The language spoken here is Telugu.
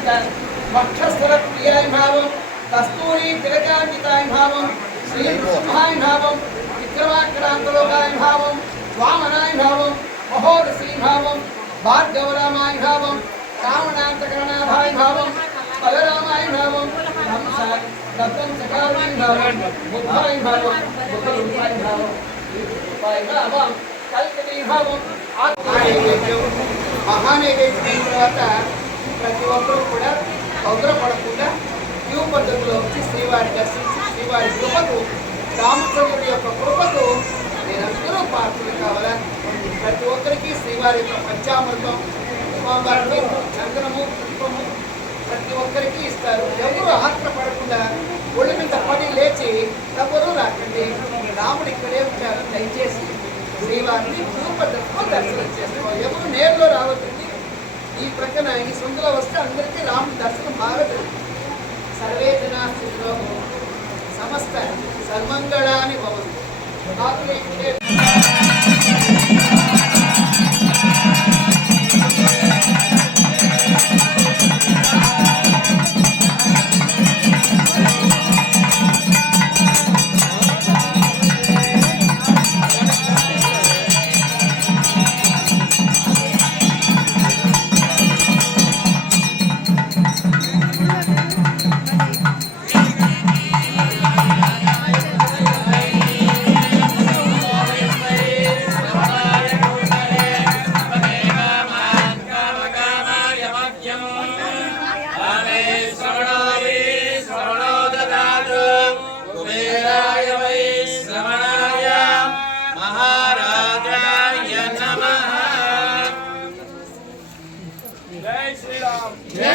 శ్రీవత్సాంత వక్షస్థల ప్రియాయ భావం కస్తూరి తిలకాన్వితాయ భావం శ్రీ నృసింహాయ భావం విక్రమాక్రాంతలోకాయ భావం వామనాయ భావం మహోదశ్రీ భావం భార్గవరామాయ భావం రావణాంతకరణాభాయ భావం బలరామాయ భావం హంస దత్తం చకారాయ భావం బుద్ధాయ భావం బుద్ధ రూపాయ భావం రూపాయ భావం కల్కటీ భావం ఆత్మాయజ్ఞం మహానైవేద్యం అయిన తర్వాత ప్రతి ఒక్కరూ కూడా తొందరపడకుండా క్యూ పద్ధతిలో వచ్చి శ్రీవారి దర్శించి శ్రీవారి కృపకు రామచంద్రుడి యొక్క కృపకు మీరందరూ పాత్రలు కావాలా ప్రతి ఒక్కరికి శ్రీవారి యొక్క పంచామృతం స్వామివారికి చందనము పుష్పము ప్రతి ఒక్కరికి ఇస్తారు. ఎవరు ఆత్రపడకుండా ఒళ్ళు మీద పడి లేచి ఎవరు రాకండి. రాముడు ఇక్కడే ఉంటారు. దయచేసి శ్రీవారిని క్యూ దర్శనం చేసుకోవాలి ఎవరు నేరులో రావద్దు. ఈ ప్రక్కన ఈ సొంతలో వస్తే అందరికీ రాముడి దర్శనం బాగా జరుగుతుంది సర్వే జనాస్థితిలో సమస్త సన్మంగళాని భవంతు. నాకు ఏంటంటే Yeah.